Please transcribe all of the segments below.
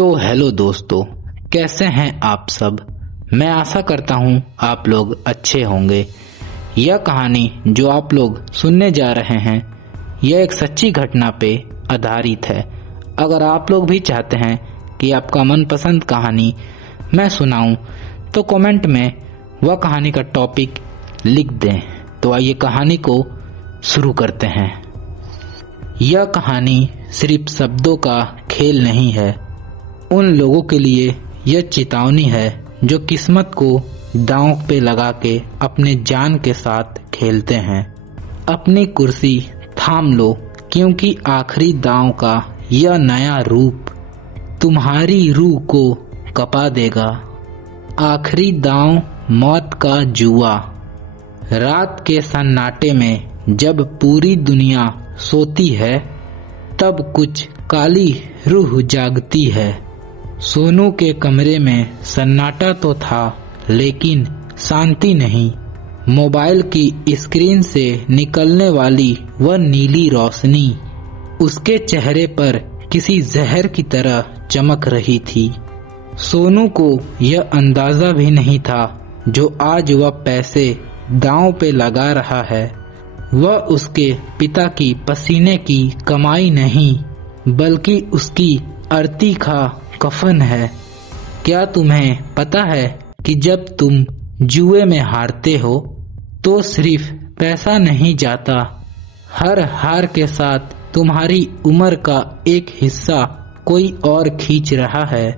तो हेलो दोस्तों, कैसे हैं आप सब। मैं आशा करता हूं आप लोग अच्छे होंगे। यह कहानी जो आप लोग सुनने जा रहे हैं यह एक सच्ची घटना पे आधारित है। अगर आप लोग भी चाहते हैं कि आपका मनपसंद कहानी मैं सुनाऊं तो कमेंट में वह कहानी का टॉपिक लिख दें। तो आइए कहानी को शुरू करते हैं। यह कहानी सिर्फ शब्दों का खेल नहीं है। उन लोगों के लिए यह चेतावनी है जो किस्मत को दांव पे लगा के अपने जान के साथ खेलते हैं। अपनी कुर्सी थाम लो, क्योंकि आखिरी दांव का यह नया रूप तुम्हारी रूह को कपा देगा। आखिरी दांव मौत का जुआ। रात के सन्नाटे में जब पूरी दुनिया सोती है तब कुछ काली रूह जागती है। सोनू के कमरे में सन्नाटा तो था, लेकिन शांति नहीं। मोबाइल की स्क्रीन से निकलने वाली वह नीली रोशनी उसके चेहरे पर किसी जहर की तरह चमक रही थी। सोनू को यह अंदाजा भी नहीं था जो आज वह पैसे दांव पे लगा रहा है वह उसके पिता की पसीने की कमाई नहीं, बल्कि उसकी अर्थी का कफन है। क्या तुम्हें पता है कि जब तुम जुए में हारते हो तो सिर्फ पैसा नहीं जाता, हर हार के साथ तुम्हारी उम्र का एक हिस्सा कोई और खींच रहा है।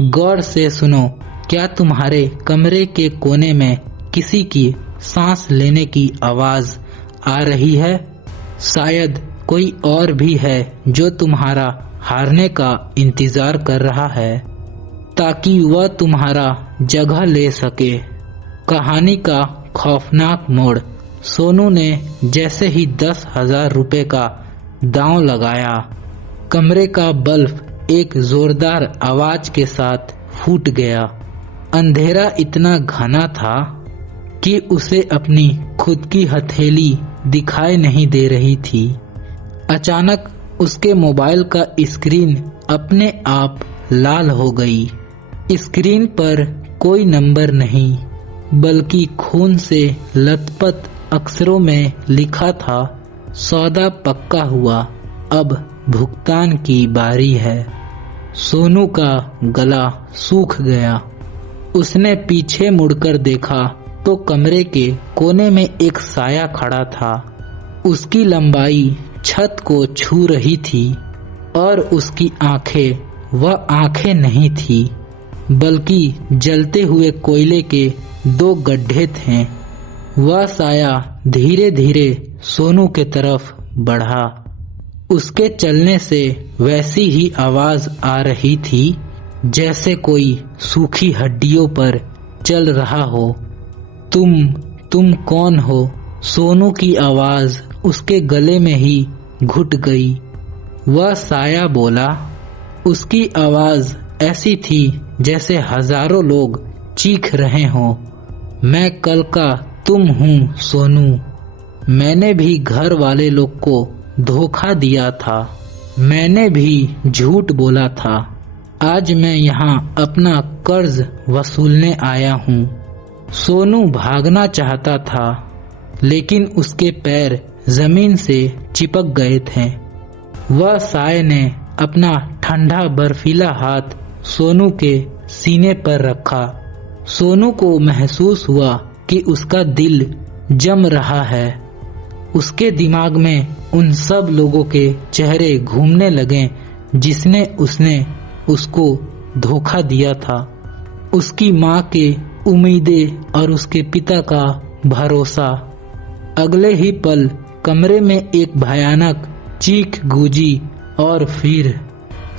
गौर से सुनो, क्या तुम्हारे कमरे के कोने में किसी की सांस लेने की आवाज आ रही है? शायद कोई और भी है जो तुम्हारा हारने का इंतजार कर रहा है ताकि वह तुम्हारा जगह ले सके। कहानी का खौफनाक मोड़। सोनू ने जैसे ही 10,000 रुपए का दांव लगाया, कमरे का बल्ब एक जोरदार आवाज के साथ फूट गया। अंधेरा इतना घना था कि उसे अपनी खुद की हथेली दिखाई नहीं दे रही थी। अचानक उसके मोबाइल का स्क्रीन अपने आप लाल हो गई। स्क्रीन पर कोई नंबर नहीं, बल्कि खून से लथपथ अक्षरों में लिखा था, सौदा पक्का हुआ, अब भुगतान की बारी है। सोनू का गला सूख गया। उसने पीछे मुड़कर देखा तो कमरे के कोने में एक साया खड़ा था। उसकी लंबाई छत को छू रही थी और उसकी आंखें वह आंखें नहीं थी, बल्कि जलते हुए कोयले के 2 गड्ढे थे। वह साया धीरे धीरे सोनू के तरफ बढ़ा। उसके चलने से वैसी ही आवाज आ रही थी जैसे कोई सूखी हड्डियों पर चल रहा हो। तुम कौन हो? सोनू की आवाज उसके गले में ही घुट गई। वह साया बोला। उसकी आवाज ऐसी थी जैसे हजारों लोग चीख रहे हों। मैं कल का तुम हूँ सोनू। मैंने भी घर वाले लोग को धोखा दिया था। मैंने भी झूठ बोला था। आज मैं यहाँ अपना कर्ज वसूलने आया हूँ। सोनू भागना चाहता था, लेकिन उसके पैर जमीन से चिपक गए थे। वह साय ने अपना ठंडा बर्फीला हाथ सोनू के सीने पर रखा। सोनू को महसूस हुआ कि उसका दिल जम रहा है। उसके दिमाग में उन सब लोगों के चेहरे घूमने लगे जिसने उसने उसको धोखा दिया था। उसकी माँ के उम्मीदें और उसके पिता का भरोसा। अगले ही पल कमरे में एक भयानक चीख गूंजी और फिर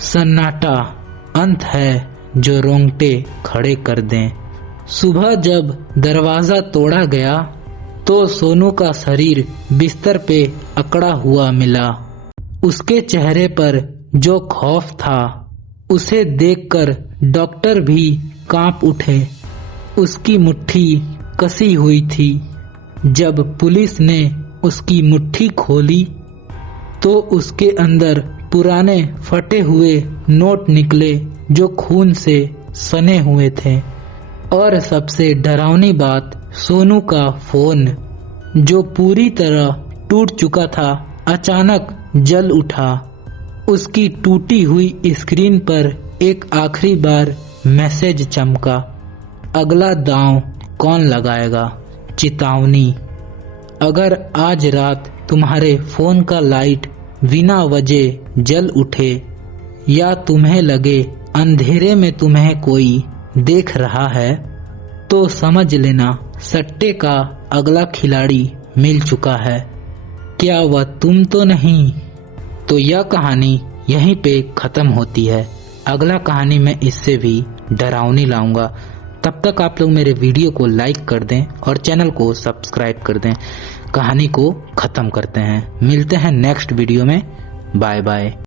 सन्नाटा। अंत है जो रोंगटे खड़े कर दें। सुबह जब दरवाजा तोड़ा गया तो सोनू का शरीर बिस्तर पे अकड़ा हुआ मिला। उसके चेहरे पर जो खौफ था उसे देखकर डॉक्टर भी कांप उठे। उसकी मुट्ठी कसी हुई थी। जब पुलिस ने उसकी मुट्ठी खोली तो उसके अंदर पुराने फटे हुए नोट निकले जो खून से सने हुए थे। और सबसे डरावनी बात, सोनू का फोन जो पूरी तरह टूट चुका था अचानक जल उठा। उसकी टूटी हुई स्क्रीन पर एक आखिरी बार मैसेज चमका, अगला दांव कौन लगाएगा? चेतावनी, अगर आज रात तुम्हारे फोन का लाइट बिना वजह जल उठे या तुम्हें लगे अंधेरे में तुम्हें कोई देख रहा है तो समझ लेना सट्टे का अगला खिलाड़ी मिल चुका है। क्या वह तुम तो नहीं? तो यह कहानी यहीं पे खत्म होती है। अगला कहानी मैं इससे भी डरावनी लाऊंगा। तब तक आप लोग मेरे वीडियो को लाइक कर दें और चैनल को सब्सक्राइब कर दें। कहानी को खत्म करते हैं, मिलते हैं नेक्स्ट वीडियो में। Bye bye.